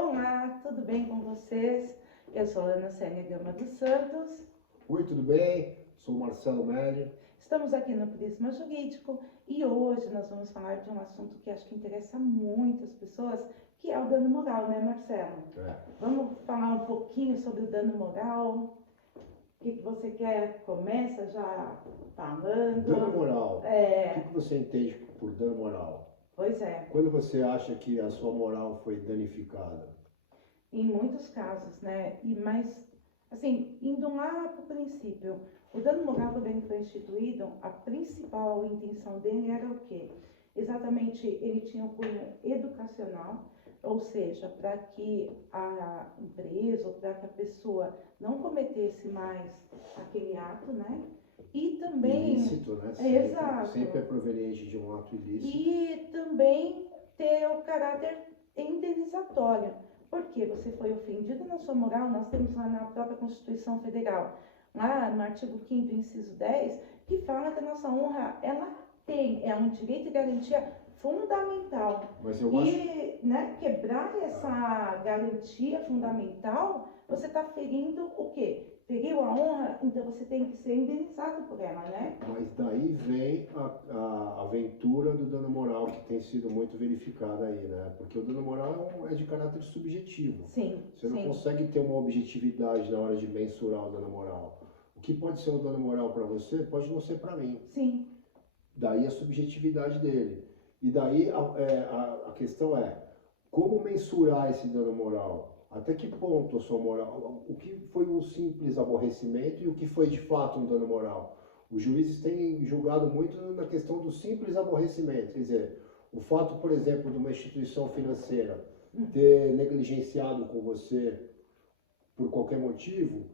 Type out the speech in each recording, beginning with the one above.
Olá, tudo bem com vocês? Eu sou a Ana Célia Gama dos Santos. Oi, tudo bem? Sou o Marcelo Melli. Estamos aqui no Prisma Jurídico e hoje nós vamos falar de um assunto que acho que interessa muitas pessoas, que é o dano moral, né, Marcelo? Vamos falar um pouquinho sobre o dano moral. O que você quer? Começa já falando. Dano moral. É. O que você entende por dano moral? Pois é. Quando você acha que a sua moral foi danificada? Em muitos casos, né? Mas, assim, indo lá para o princípio, o dano moral, quando ele foi instituído, a principal intenção dele era o quê? Exatamente, ele tinha um cunho educacional, ou seja, para que a empresa ou para que a pessoa não cometesse mais aquele ato, né? E também... Ilícito, né? Exato. Sempre é proveniente de um ato ilícito. E também ter o caráter indenizatório. Porque você foi ofendido na sua moral, nós temos lá na própria Constituição Federal, lá no artigo 5º, inciso 10, que fala que a nossa honra, ela é um direito e garantia fundamental. Mas eu acho... né, quebrar essa garantia fundamental, você está ferindo o quê? Feriu a honra, então você tem que ser indenizado por ela, né? Mas daí vem a aventura do dano moral, que tem sido muito verificada aí, né? Porque o dano moral é de caráter subjetivo. Sim. Você não consegue ter uma objetividade na hora de mensurar o dano moral. O que pode ser um dano moral para você, pode não ser para mim. Sim. Daí a subjetividade dele. E daí a questão é, como mensurar esse dano moral? Até que ponto a sua moral, o que foi um simples aborrecimento e o que foi de fato um dano moral? Os juízes têm julgado muito na questão do simples aborrecimento, quer dizer, o fato, por exemplo, de uma instituição financeira ter negligenciado com você por qualquer motivo,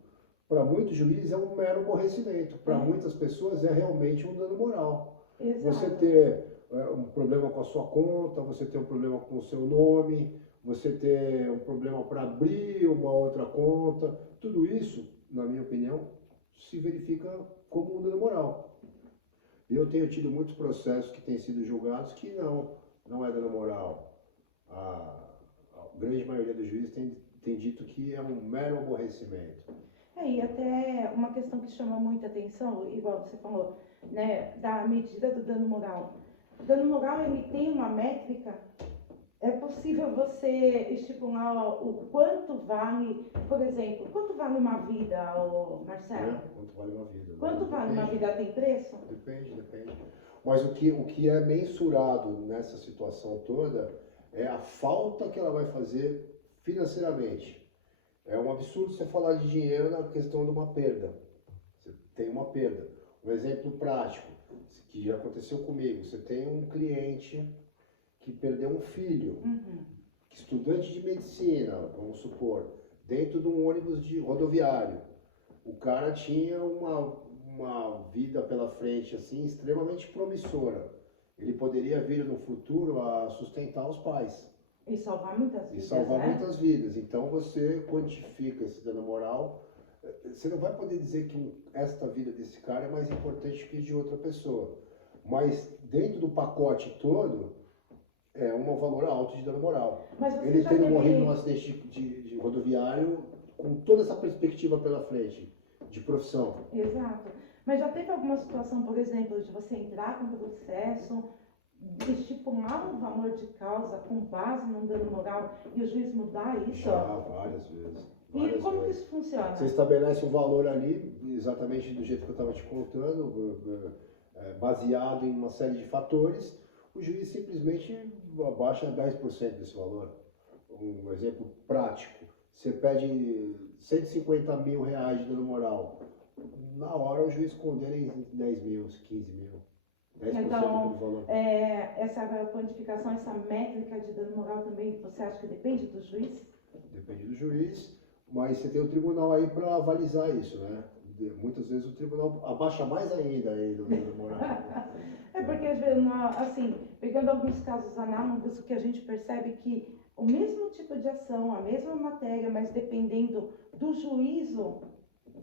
para muitos juízes é um mero aborrecimento, para muitas pessoas é realmente um dano moral. Exato. Você ter um problema com a sua conta, você ter um problema com o seu nome, você ter um problema para abrir uma outra conta, tudo isso, na minha opinião, se verifica como um dano moral. Eu tenho tido muitos processos que têm sido julgados que não é dano moral. A grande maioria dos juízes tem dito que é um mero aborrecimento. E até uma questão que chama muita atenção, igual você falou, né, da medida do dano moral. O dano moral, ele tem uma métrica. É possível você estipular o quanto vale, por exemplo, quanto vale uma vida, Marcelo? Quanto vale uma vida? Quanto vale uma vida? Tem preço? Depende. Mas o que é mensurado nessa situação toda é a falta que ela vai fazer financeiramente. É um absurdo você falar de dinheiro na questão de uma perda. Você tem uma perda. Um exemplo prático, que já aconteceu comigo. Você tem um cliente que perdeu um filho, estudante de medicina, vamos supor, dentro de um ônibus rodoviário. O cara tinha uma vida pela frente assim extremamente promissora. Ele poderia vir no futuro a sustentar os pais. E salvar muitas vidas. Então você quantifica esse dano moral. Você não vai poder dizer que esta vida desse cara é mais importante que de outra pessoa. Mas dentro do pacote todo, é um valor alto de dano moral. Ele tendo morrido num acidente de rodoviário com toda essa perspectiva pela frente, de profissão. Exato. Mas já teve alguma situação, por exemplo, de você entrar com o processo, estipular um valor de causa com base num dano moral e o juiz mudar isso? Já, várias vezes. E como que isso funciona? Você estabelece um valor ali, exatamente do jeito que eu estava te contando, baseado em uma série de fatores, o juiz simplesmente abaixa 10% desse valor. Um exemplo prático, você pede 150 mil reais de dano moral, na hora o juiz condena em 10 mil, 15 mil. 10% então, do valor. Essa quantificação, essa métrica de dano moral também, você acha que depende do juiz? Depende do juiz, mas você tem o tribunal aí para avalizar isso, né? Muitas vezes o tribunal abaixa mais ainda aí do dano moral. Porque, assim, pegando alguns casos análogos, o que a gente percebe é que o mesmo tipo de ação, a mesma matéria, mas dependendo do juízo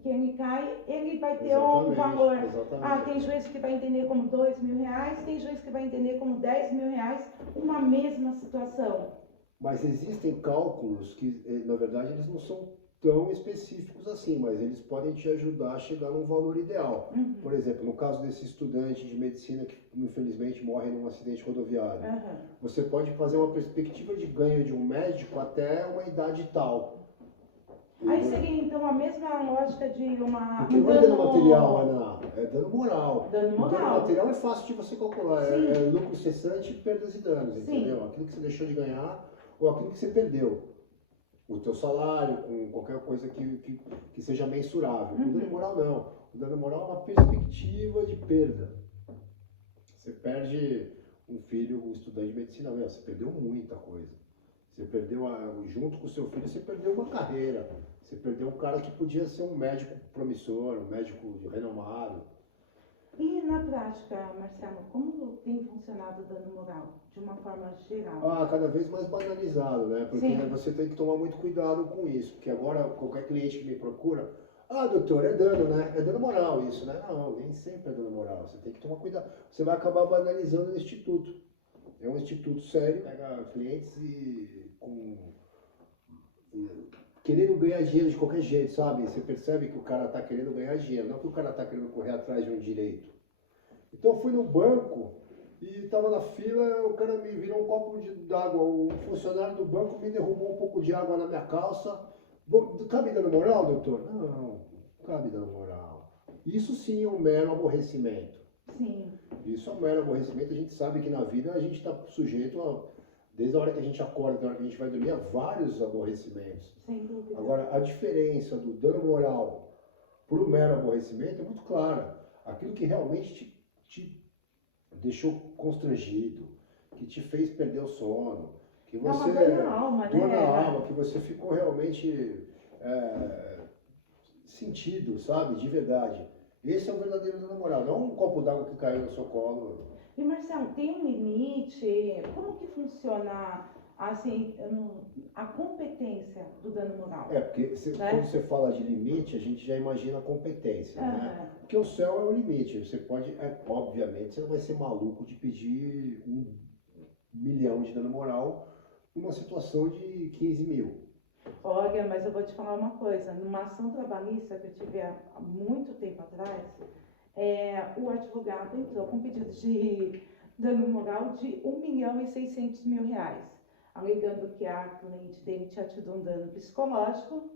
que ele cai, ele vai ter um valor. Exatamente. Tem juiz que vai entender como 2 mil reais, tem juiz que vai entender como 10 mil reais, uma mesma situação. Mas existem cálculos que, na verdade, eles não são tão específicos assim, mas eles podem te ajudar a chegar num valor ideal. Uhum. Por exemplo, no caso desse estudante de medicina que infelizmente morre num acidente rodoviário, Aham. você pode fazer uma perspectiva de ganho de um médico até uma idade tal. Aí seria então a mesma lógica de Porque não é dano material, Ana, é dano moral. Dano O dano moral. material é fácil de você calcular, Sim. é lucro cessante, perdas e danos, Sim. entendeu? Aquilo que você deixou de ganhar ou aquilo que você perdeu. O teu salário, com qualquer coisa que seja mensurável. Uhum. O dano moral não. O dano moral é uma perspectiva de perda. Você perde um filho, um estudante de medicina, você perdeu muita coisa. Você perdeu, junto com o seu filho, você perdeu uma carreira. Você perdeu um cara que podia ser um médico promissor, um médico renomado. E na prática, Marcelo, como tem funcionado o dano moral, de uma forma geral? Cada vez mais banalizado, né? Porque Sim. você tem que tomar muito cuidado com isso. Porque agora, qualquer cliente que me procura, doutor, é dano, né? É dano moral isso, né? Não, nem sempre é dano moral. Você tem que tomar cuidado. Você vai acabar banalizando o instituto. É um instituto sério, pega clientes querendo ganhar dinheiro de qualquer jeito, sabe? Você percebe que o cara está querendo ganhar dinheiro, não que o cara está querendo correr atrás de um direito. Então eu fui no banco e estava na fila, o cara me virou um copo d'água, o funcionário do banco me derrubou um pouco de água na minha calça. Cabe dando moral, doutor? Não cabe dando moral. Isso sim é um mero aborrecimento. Sim. Isso é um mero aborrecimento. A gente sabe que na vida a gente está sujeito desde a hora que a gente acorda até a hora que a gente vai dormir, a vários aborrecimentos. Sem dúvida. Agora, a diferença do dano moral para o mero aborrecimento é muito clara. Aquilo que realmente te deixou constrangido, que te fez perder o sono, que você... Dor na alma, dor né? na alma, que você ficou realmente sentido, sabe? De verdade. Esse é o verdadeiro dano moral, não um copo d'água que caiu no seu colo. E Marcelo, tem um limite? Como que funciona assim, a competência do dano moral? Porque quando você fala de limite, a gente já imagina a competência, né? Porque o céu é o limite. Você pode, obviamente, você não vai ser maluco de pedir 1 milhão de dano moral numa situação de 15 mil. Olha, mas eu vou te falar uma coisa. Numa ação trabalhista que eu tive há muito tempo atrás, o advogado entrou com pedido de dano moral de R$ 1.600.000, alegando que a cliente dele tinha tido um dano psicológico,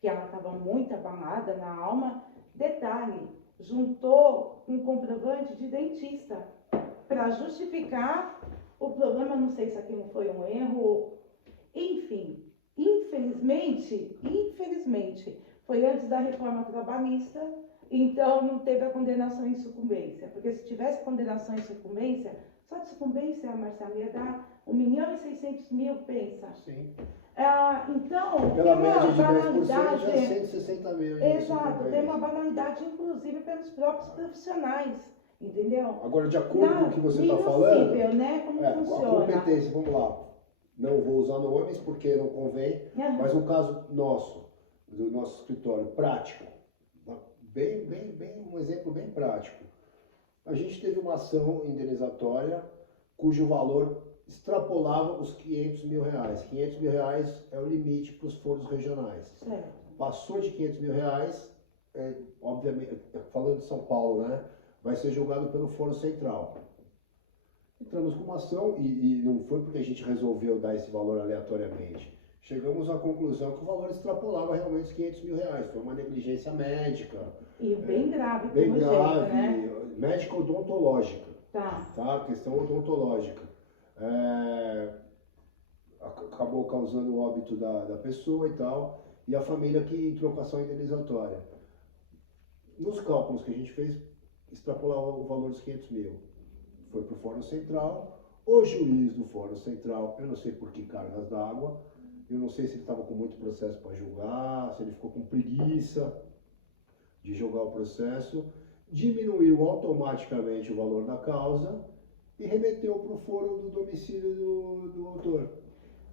que ela estava muito abalada na alma. Detalhe, juntou um comprovante de dentista para justificar o problema. Não sei se aquilo foi um erro, enfim. Infelizmente, foi antes da reforma trabalhista, então não teve a condenação em sucumbência. Porque se tivesse condenação em sucumbência, só de sucumbência, Marcelo, ia dar R$ 1.600.000, pensa. Sim. Então, pela tem uma média de 10% banalidade. já é 160 mil. Exato, tem uma banalidade, inclusive, pelos próprios profissionais, entendeu? Agora, de acordo com o que você está falando, né? Como a funciona? competência, vamos lá. Não vou usar nomes porque não convém, mas um caso nosso, do nosso escritório, prático, um exemplo bem prático. A gente teve uma ação indenizatória cujo valor extrapolava os R$ 500 mil. R$ 500 mil é o limite para os foros regionais. Certo. Passou de R$ 500 mil, obviamente, falando de São Paulo, né, vai ser julgado pelo Foro Central. Entramos com uma ação e não foi porque a gente resolveu dar esse valor aleatoriamente. Chegamos à conclusão que o valor extrapolava realmente os R$ 500 mil. Foi uma negligência médica. E bem grave, bem pelo grave, jeito, né? Médica odontológica. Tá. Questão odontológica. Acabou causando o óbito da pessoa e tal, e a família que entrou com a ação indenizatória. Nos cálculos que a gente fez, extrapolava o valor dos 500 mil. Foi para o Fórum Central, o juiz do Fórum Central, eu não sei por que cargas d'água, eu não sei se ele estava com muito processo para julgar, se ele ficou com preguiça de julgar o processo, diminuiu automaticamente o valor da causa e remeteu para o foro do domicílio do autor.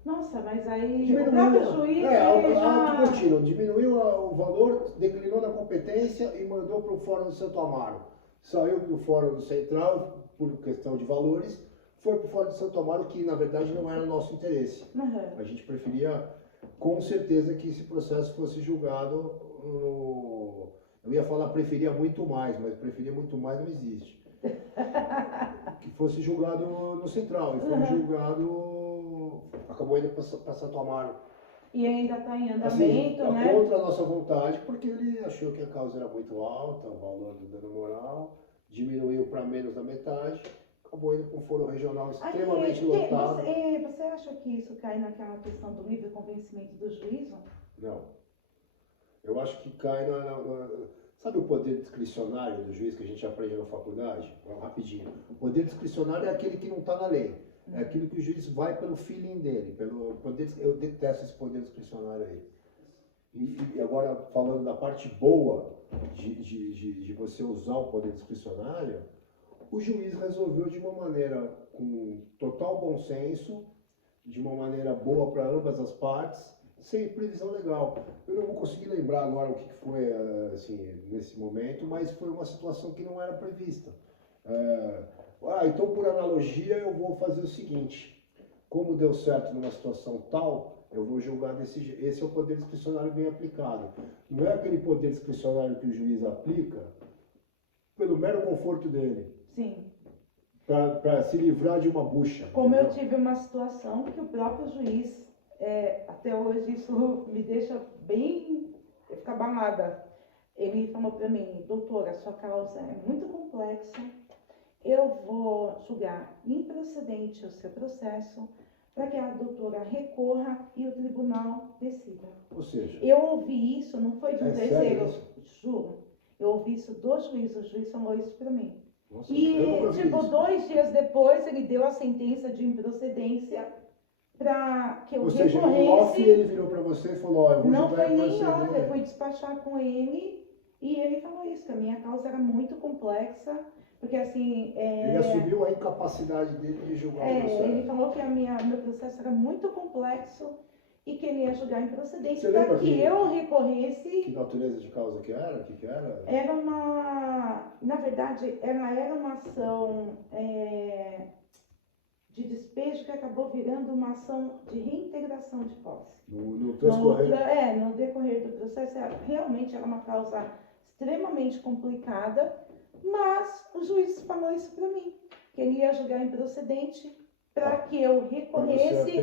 Nossa, mas aí Diminuiu, o próprio juiz auto contínuo, diminuiu o valor, declinou na competência e mandou para o Fórum do Santo Amaro. Saiu do Fórum do Central por questão de valores, foi para Fora de Santo Amaro, que na verdade não era nosso interesse. Uhum. A gente preferia, com certeza, que esse processo fosse julgado no... Eu ia falar preferia muito mais, mas preferia muito mais não existe. Que fosse julgado no Central, e foi julgado, acabou indo para Santo Amaro. E ainda está em Assim, andamento, né? contra a nossa vontade, porque ele achou que a causa era muito alta, o valor do dano moral, diminuiu para menos da metade, acabou indo para um foro regional extremamente lotado. Você acha que isso cai naquela questão do livre convencimento do juízo? Não. Eu acho que cai sabe o poder discricionário do juiz que a gente aprende na faculdade? Rapidinho. O poder discricionário é aquele que não está na lei. É aquilo que o juiz vai pelo feeling dele, pelo poder. Eu detesto esse poder discricionário aí. E agora, falando da parte boa de você usar o poder discricionário, o juiz resolveu de uma maneira com total bom senso, de uma maneira boa para ambas as partes, sem previsão legal. Eu não vou conseguir lembrar agora o que foi assim, nesse momento, mas foi uma situação que não era prevista. Então, por analogia, eu vou fazer o seguinte: como deu certo numa situação tal, eu vou julgar desse jeito. Esse é o poder discricionário bem aplicado. Não é aquele poder discricionário que o juiz aplica pelo mero conforto dele. Sim. Para se livrar de uma bucha. Como entendeu? eu tive uma situação que o próprio juiz, até hoje isso me deixa bem, eu fico abalada. Ele falou para mim: doutora, sua causa é muito complexa, eu vou julgar improcedente o seu processo para que a doutora recorra e o tribunal decida. Ou seja, Eu ouvi isso, não foi de um terceiro, sério juro. Eu ouvi isso do juiz, o juiz falou isso para mim. nossa, eu nunca E, vi tipo, isso. 2 dias depois, ele deu a sentença de improcedência para que eu Ou seja, em off recorresse. ele virou para você e falou, eu vou Não julgar foi em nem proceder. off, eu fui despachar com ele e ele falou isso, que a minha causa era muito complexa, porque assim... Ele assumiu a incapacidade dele de julgar o processo. ele falou que meu processo era muito complexo e que ele ia julgar improcedência Você para lembra que eu recorresse. Que natureza de causa que era? O que era? Era uma, na verdade, ela era uma ação de despejo que acabou virando uma ação de reintegração de posse. No transcorrer. No decorrer do processo, realmente era uma causa extremamente complicada, mas o juiz falou isso para mim, que ele ia julgar improcedente para que eu recorresse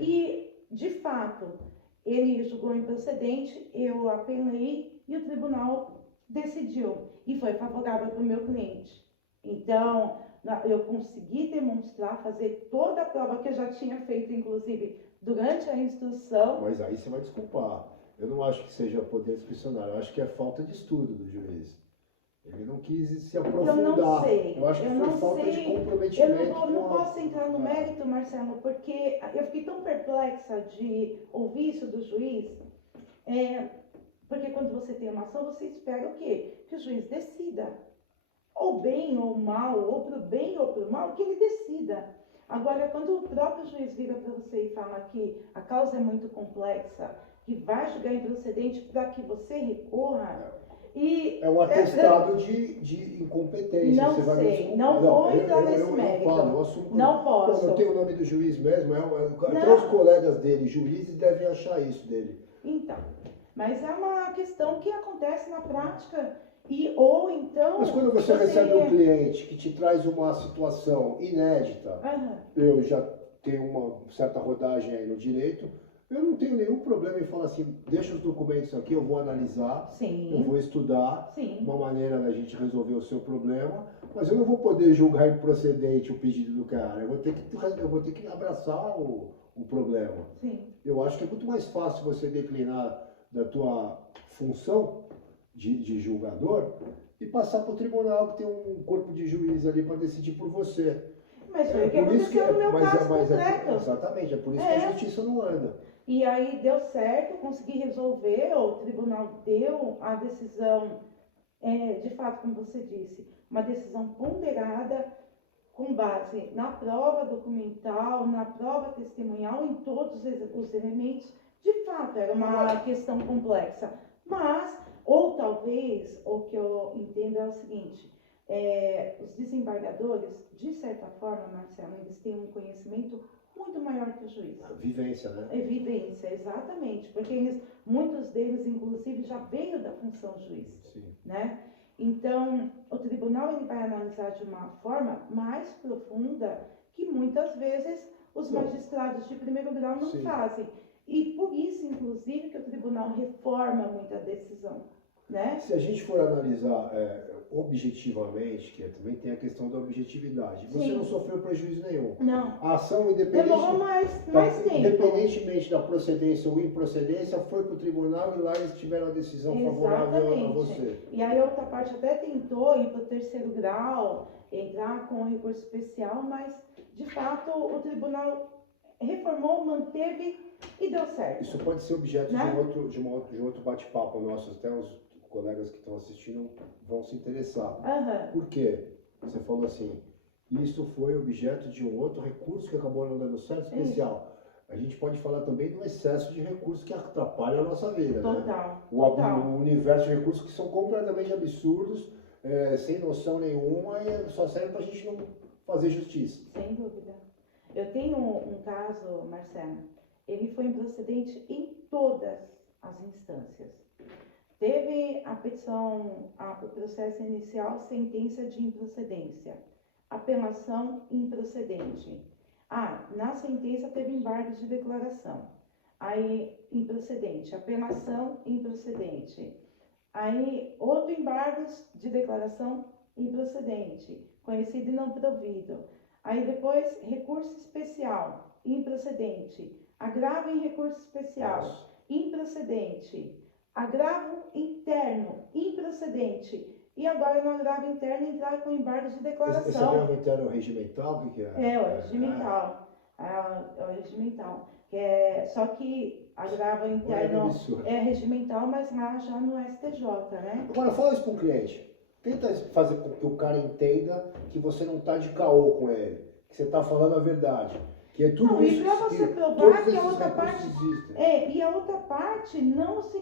e, de fato, ele julgou improcedente, eu apelei e o tribunal decidiu e foi favorável para o meu cliente. Então, eu consegui demonstrar, fazer toda a prova que eu já tinha feito, inclusive, durante a instrução. Mas aí você vai desculpar. Eu não acho que seja poder discricionário, eu acho que é falta de estudo do juiz. Ele não quis se aprofundar. Eu não sei. Eu acho que foi falta de comprometimento. Eu não posso entrar no mérito, Marcelo, porque eu fiquei tão perplexa de ouvir isso do juiz. Porque quando você tem uma ação, você espera o quê? Que o juiz decida. Ou bem ou mal, ou pro bem ou pro mal, que ele decida. Agora, quando o próprio juiz vira para você e fala que a causa é muito complexa, que vai julgar improcedente para que você recorra... É um atestado de incompetência. Não você vai sei, não vou entrar nesse mérito. Eu assumo. Não posso. Eu tenho o nome do juiz mesmo, até os colegas dele, juízes, devem achar isso dele. Então, mas é uma questão que acontece na prática. Ou então... Mas quando você recebe um cliente que te traz uma situação inédita, eu já tenho uma certa rodagem aí no direito, eu não tenho nenhum problema em falar assim, deixa os documentos aqui, eu vou analisar, Sim. eu vou estudar Sim. uma maneira da gente resolver o seu problema, mas eu não vou poder julgar improcedente o pedido do cara, eu vou ter que abraçar o problema. Sim. Eu acho que é muito mais fácil você declinar da tua função de julgador e passar para o tribunal, que tem um corpo de juiz ali para decidir por você. Mas foi o que aconteceu no meu caso concreto. Exatamente, é por isso que a justiça não anda. E aí deu certo, consegui resolver, o tribunal deu a decisão, de fato, como você disse, uma decisão ponderada com base na prova documental, na prova testemunhal, em todos os elementos. De fato, era uma questão complexa. Mas, ou talvez, o que eu entendo é o seguinte, os desembargadores, de certa forma, Marcelo, eles têm um conhecimento muito maior que o juiz. A vivência, né? Evidência, exatamente, porque muitos deles, inclusive, já veio da função juiz, Sim. né? Então, o tribunal ele vai analisar de uma forma mais profunda que muitas vezes os magistrados de primeiro grau não Sim. fazem. E por isso, inclusive, que o tribunal reforma muita decisão, né? Se a gente for analisar objetivamente, que também tem a questão da objetividade, você Sim. não sofreu prejuízo nenhum. Não. A ação independente, Demorou mais tempo. independentemente da procedência ou improcedência, foi para o tribunal e lá eles tiveram a decisão favorável a você. E aí a outra parte até tentou ir para o terceiro grau, entrar com recurso especial, mas de fato o tribunal reformou, manteve e deu certo. Isso pode ser objeto né? de um outro bate-papo nosso, até os colegas que estão assistindo vão se interessar. Por quê? Você falou assim, isso foi objeto de um outro recurso que acabou não dando certo, especial. A gente pode falar também do excesso de recursos que atrapalha a nossa vida. Total. Né? O universo de recursos que são completamente absurdos, sem noção nenhuma, e só serve para a gente não fazer justiça. Sem dúvida. Eu tenho um caso, Marcelo, ele foi improcedente em todas as instâncias. Teve a petição, o processo inicial, sentença de improcedência. Apelação improcedente. Na sentença teve embargo de declaração. Aí, improcedente. Apelação improcedente. Aí, outro embargo de declaração improcedente. Conhecido e não provido. Aí, depois, recurso especial. Improcedente. Agravo em recurso especial. Improcedente. Agravo interno, improcedente. E agora no agravo interno entrar com embargo de declaração. Esse agravo interno é o regimental? O que é? O regimental. É o regimental. Só que agravo interno é regimental, mas lá já no STJ, né? Agora fala isso para um cliente. Tenta fazer com que o cara entenda que você não está de caô com ele, que você está falando a verdade. Que é tudo isso, e para você provar que a outra parte e a outra parte não se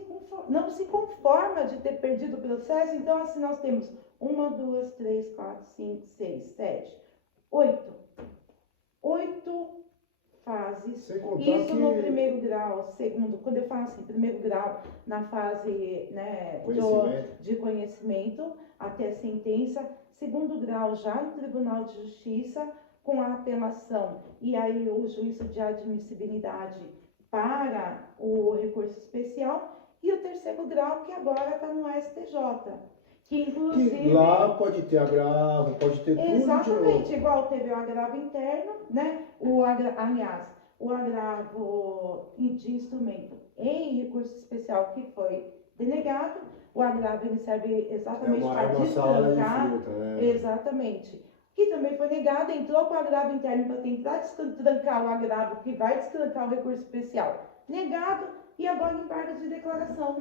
conforma de ter perdido o processo, então assim nós temos 1, 2, 3, 4, 5, 6, 7, 8 fases. Isso no primeiro grau, segundo, quando eu falo assim, primeiro grau, na fase de conhecimento até a sentença, segundo grau já no Tribunal de Justiça, com a apelação, e aí o juízo de admissibilidade para o recurso especial, e o terceiro grau, que agora está no STJ. Que inclusive. Lá pode ter agravo, pode ter tudo. Exatamente, igual teve o agravo interno, né? Aliás, o agravo de instrumento em recurso especial que foi denegado, o agravo ele serve exatamente para destrancar. Exatamente. Que também foi negado, entrou com o agravo interno para tentar destrancar o agravo que vai destrancar o recurso especial. Negado, e agora embargo de declaração.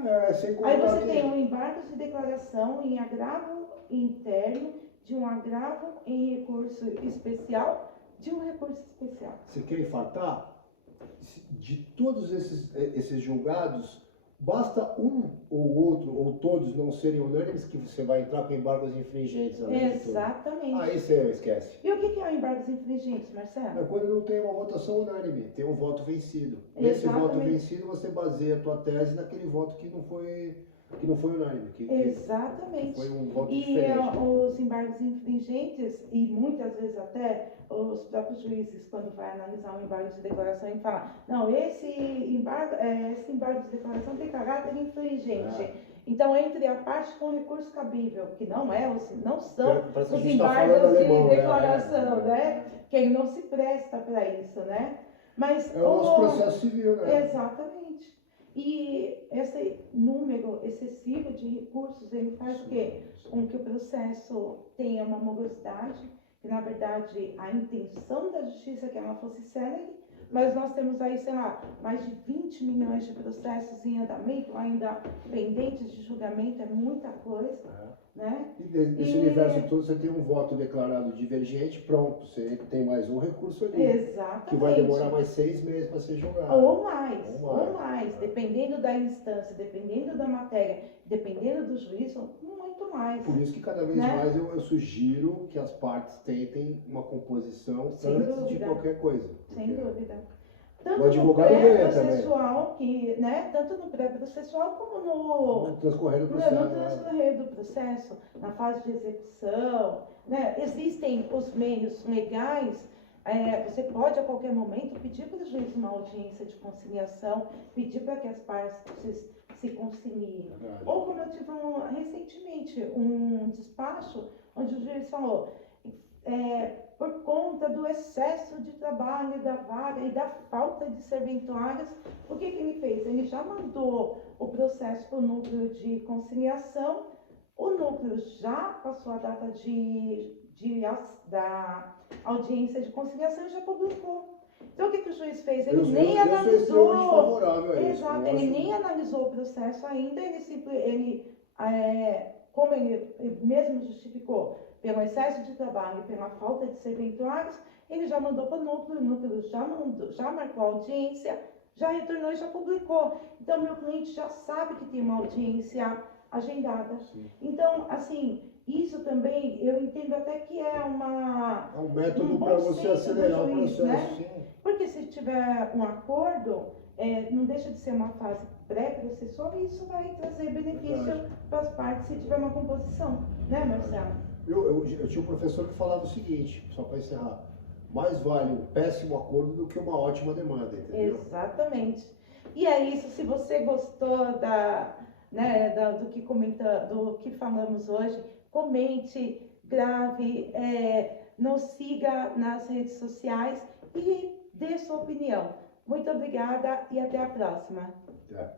Aí você tem um embargo de declaração em agravo interno, de um agravo em recurso especial, de um recurso especial. Você quer infartar? De todos esses julgados, basta um ou outro, ou todos não serem unânimes, que você vai entrar com embargos infringentes. Exatamente. Aí você esquece. E o que é o embargos infringentes, Marcelo? É quando não tem uma votação unânime, tem um voto vencido. Nesse voto vencido, você baseia a tua tese naquele voto que não foi unânime. Exatamente. Foi um voto diferente. Os embargos infringentes, e muitas vezes até os próprios juízes, quando vai analisar um embargo de declaração, ele fala, não, esse embargo de declaração tem caráter infringente. Então, entre a parte com recurso cabível, que não são os embargos de declaração, né? Que ele não se presta para isso, né? Mas é o nosso processo civil, né? Exatamente. E esse número excessivo de recursos, ele faz o quê? Com que o processo tenha uma morosidade, que na verdade a intenção da justiça é que ela fosse célere, mas nós temos aí, sei lá, mais de 20 milhões de processos em andamento, ainda pendentes de julgamento, é muita coisa, né? E nesse universo todo você tem um voto declarado divergente, pronto, você tem mais um recurso ali. Exatamente. Que vai demorar mais 6 meses para ser julgado. Ou mais. Dependendo da instância, dependendo da matéria, dependendo do juízo, muito muito mais. Por isso que cada vez né? mais eu sugiro que as partes tentem uma composição Sem antes de dúvida. qualquer coisa. Sem porque dúvida. o Tanto no advogado ganha também. pré-processual, tanto no pré-processual como No transcorrer do processo. no transcorrer do processo, na fase de execução, né? Existem os meios legais. Você pode a qualquer momento pedir para o juiz uma audiência de conciliação, pedir para que as partes se conciliem. Verdade. Ou como eu tive recentemente um despacho onde o juiz falou, por conta do excesso de trabalho da vaga e da falta de serventuários, o que ele fez? Ele já mandou o processo para o núcleo de conciliação, o núcleo já passou a data da audiência de conciliação e já publicou. Então o que o juiz fez? Ele nem analisou. Eu sou extremamente favorável a isso. Exato, ele nem analisou o processo ainda, como ele mesmo justificou, pelo excesso de trabalho e pela falta de serventuários, ele já mandou para o núcleo já marcou a audiência, já retornou e já publicou. Então, meu cliente já sabe que tem uma audiência agendada. Sim. Então, assim, isso também, eu entendo até que é um método para você acelerar o processo. Né? Sim. Porque se tiver um acordo, não deixa de ser uma fase pré-processual e isso vai trazer benefício para as partes se tiver uma composição, né, Marcelo? Eu tinha um professor que falava o seguinte, só para encerrar, mais vale um péssimo acordo do que uma ótima demanda, entendeu? Exatamente. E é isso, se você gostou do que falamos hoje, comente, grave, nos siga nas redes sociais e dê sua opinião. Muito obrigada e até a próxima. É.